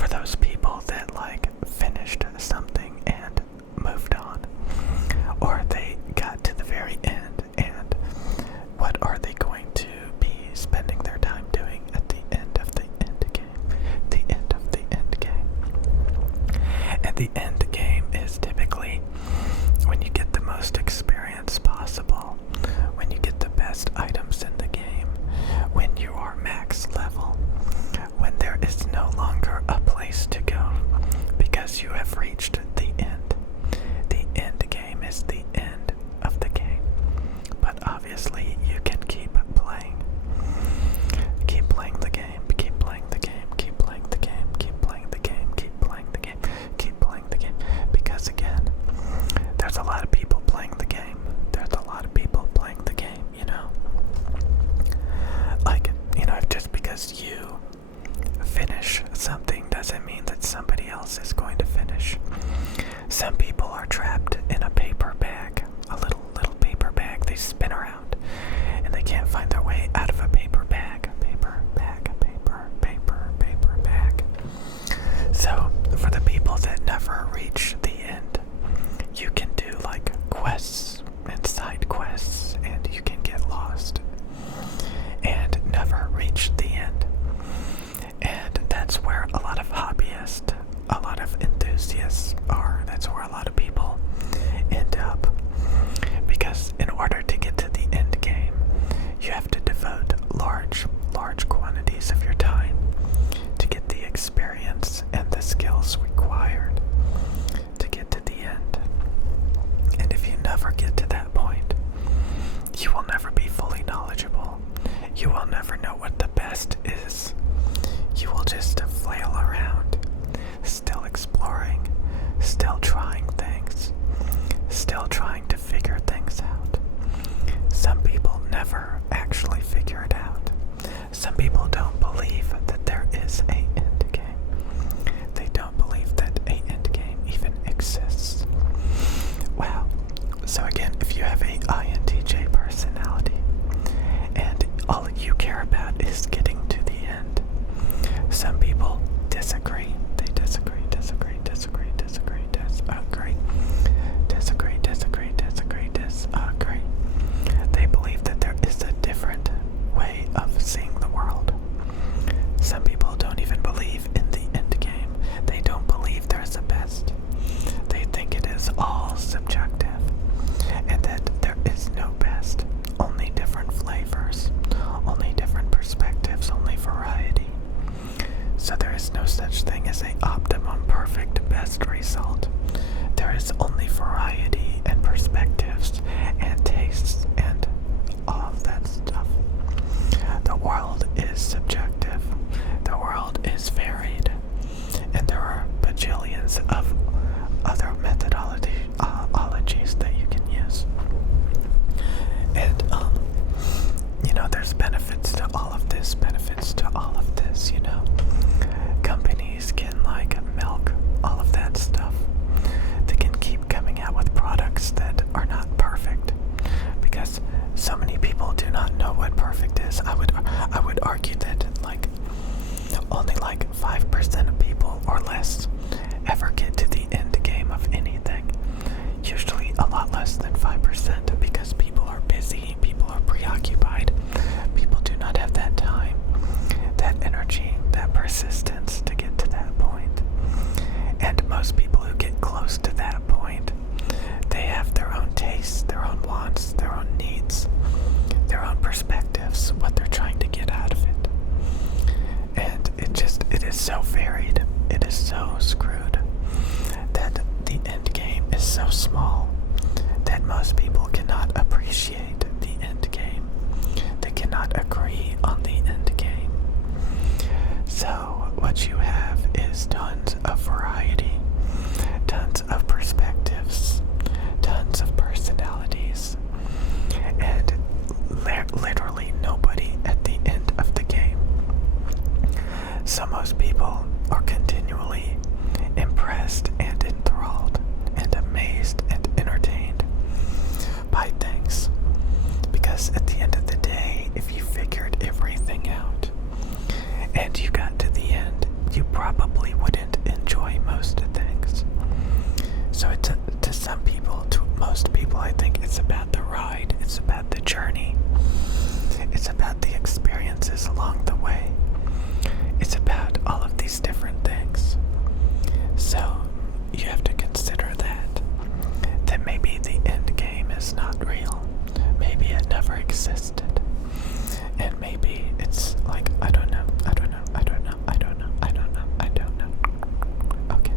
for those people that like finished something and moved on, or they got to the very end, and what are they going to be spending their time doing at the end of the end game? The end of the end game. And the end game is typically when you get the most experience possible, when you get the best items in the game, when you are max level, when there is no longer a place to go because you have reached the end. The end game is the end of the game. But obviously you can keep playing. Keep playing the game, keep playing the game, keep playing the game, keep playing the game, keep playing the game, keep playing the game. Because again, there's a lot of people playing the game. There's a lot of people playing the game, you know? Like, you know, just because you finish something doesn't mean that somebody else is going to finish. Some people are trapped in a paper bag, a little paper bag they spin around, and they can't find their way out of a paper bag. Paper bag, paper bag. So, for the people that never reach the end, you can do like quests and side quests, and you can get lost and never reach the end. And that's where a lot of hobbyists, a lot of enthusiasts are. That's where a lot of people end up. Because in order to get to the end game, you have to devote large quantities of your time to get the experience and the skills required to get to the end. And if you never get to that point, you will never be fully knowledgeable. You will never know what the best is. You will just flail around, still exploring, still trying things, still trying to figure things out. Some people never actually figure it out. Some people don't believe that there is a end game. They don't believe that a end game even exists. Wow. So again, if you have a INTJ personality and all you care about is getting to the end, some people disagree. They disagree. They believe that there is a different way of seeing the world. Some people don't even believe in the end game. They don't believe there's a best. They think it is all subjective, and that there is no best, only different flavors, only different perspectives, only variety. So there is no such thing as an optimum perfect best result. There is only variety and perspectives and tastes and all of that stuff. The world is subjective. The world is varied. And there are bajillions of other methodologies that you can use. And, you know, there's benefits to all of this, you know. Companies can, like, milk all of that stuff. They can keep coming out with products that are not perfect, because so many people do not know what perfect is. I would argue that, like, only like 5% of people or less ever get to the end game of anything. Usually a lot less than 5%, because people are busy, people are preoccupied, people do not have that time, that energy, that persistence to get to that point. And most people who get close to that point, they have their own tastes, their own wants, their own needs, their own perspectives, what they're trying to get out of it. And it is so varied, it is so screwed, that the end game is so small that most people cannot appreciate the end game. They cannot agree on the end game. So what you have is tons of variety, tons of perspectives, tons of personalities, and literally nobody at the end of the game. So most people are continually impressed and enthralled and amazed and entertained by things. Because at the end of the day, if you figured everything out and you got to the end, you probably wouldn't So to some people, to most people, I think it's about the ride, it's about the journey, it's about the experiences along the way, it's about all of these different things. So you have to consider that maybe the end game is not real, maybe it never existed, and maybe it's like, I don't know. Okay.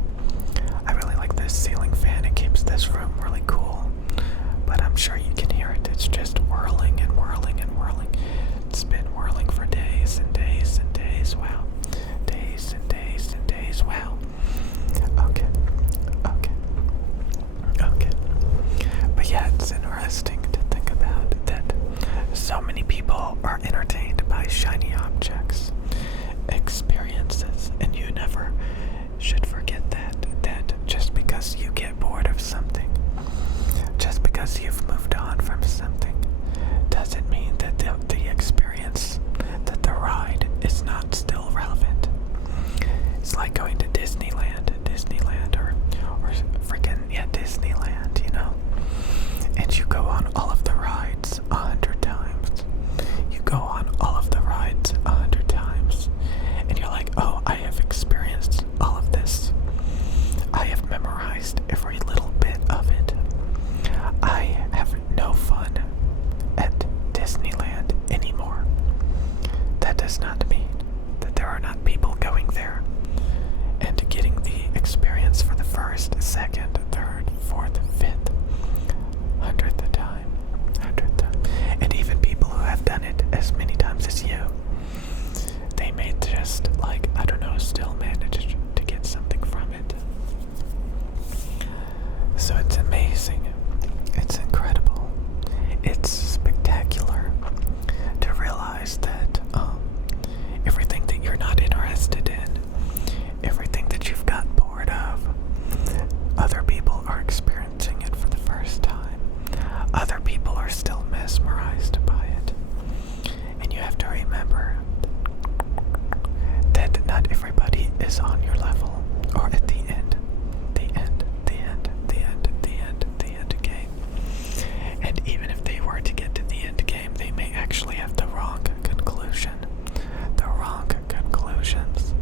I really like this ceiling fan. It keeps this room really cool. But I'm sure you can hear it. It's just whirling and whirling and whirling. It's been whirling for days and days and days. Wow. Days and days and days. Wow. Okay. But yeah, it's interesting to think about that so many people are entertained by shiny objects, experiences, and you never should forget that just because you get bored of something, just because you've moved on from something, doesn't mean that the experience, that the ride is not still relevant. It's like going to Disneyland or freaking, yeah, Disneyland, you know? And you go on all of the rides 100 times. You go on all of the rides 100 times. And you're like, oh, I have experienced all of this. I have memorized every little bit of it. I have no fun at Disneyland anymore. That does not mean that there are not people going there and getting the experience for the first, second, third, fourth, fifth, 100th time. And even people who have done it as many times as you, they may just, like, I don't know, still manage to get something from it. So it's amazing. It's incredible. It's spectacular to realize that everything that you're not interested in, everything that you've got bored of, other people are experiencing it for the first time. Other people are still mesmerized by it. And you have to remember that not everybody is on your level or at the end game. And even if they were to get to the end game, they may actually have the wrong conclusions.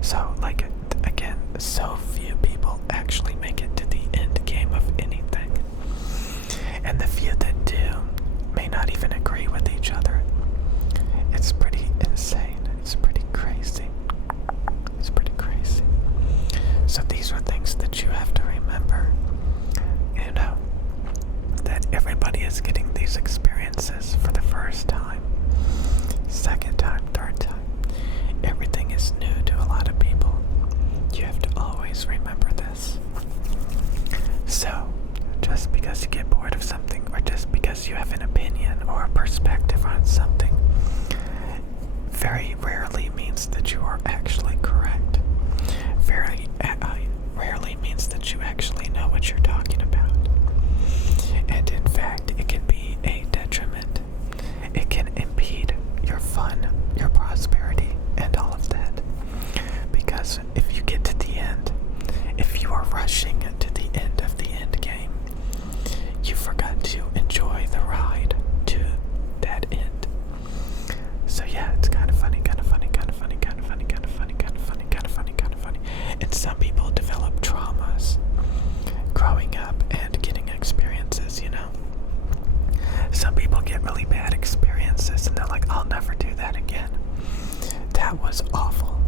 So, like, again, so few people actually make it to the end game of anything. And the few that do may not even agree with each other. It's pretty insane. It's pretty crazy. So these are things that you have to remember. You know, that everybody is getting these experiences for the first time, second time, third time. Everything is new to a lot of people. You have to always remember this. So, just because you get bored of something, or just because you have an opinion or a perspective on something, very rarely means that you are actually correct. Very rarely means that you actually know what you're talking about. And in fact, it can be a detriment. It can impede your fun, your prosperity, and all of that. Because if you get to the end, if you are rushing to the end of the end game, you forgot to enjoy the ride to that end. So yeah, it's kind of funny. And some people develop traumas growing up and getting experiences, you know. Some people get really bad experiences and they're like, I'll never do that again. That was awful.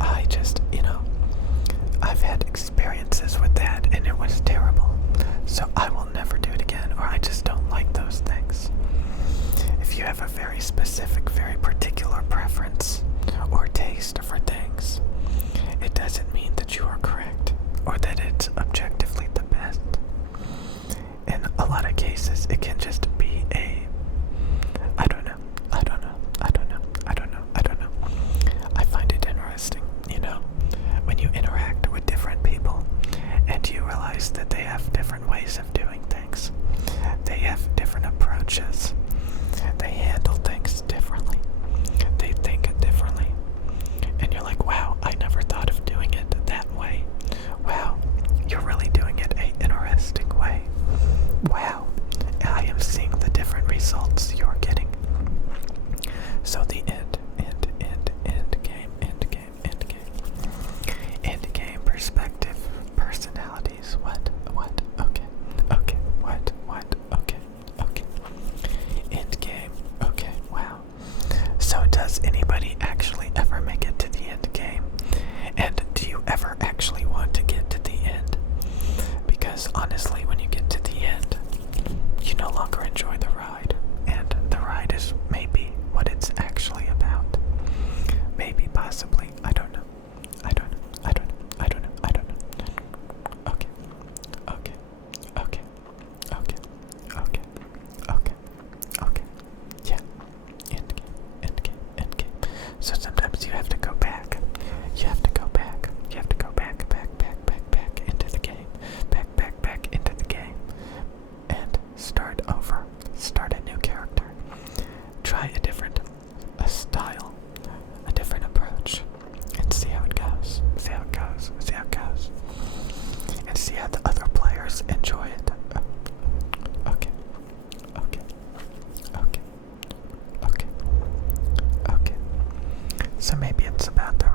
I just, you know, I've had experiences with that and it was terrible. So I will never do it again, or I just don't like those things. If you have a very specific, very particular preference or taste for things, it doesn't mean that you are correct or that it's objectively the best. In a lot of cases, it can just be a, I don't know. I find it interesting, you know, when you interact with different people and you realize that they have different ways of doing things. They have different approaches. They handle things differently. They think differently. And you're like, ever actually want to get to the end. Because honestly, when you get to the end, you no longer enjoy the ride. And the ride is maybe what it's actually about. Maybe, possibly, I don't know. I don't know. I don't know. I don't know. I don't know. Okay. Okay. Okay. Okay. Okay. Okay. Okay. Yeah. Endgame. Endgame. Endgame. So sometimes you have to go back. You have to go back. You have to go back, back into the game. Back into the game. And start over. Start a new character. Try a different style. A different approach. And see how it goes. See how it goes. See how it goes. And see how the other players enjoy it. Okay. Okay. Okay. Okay. Okay. So maybe it's about the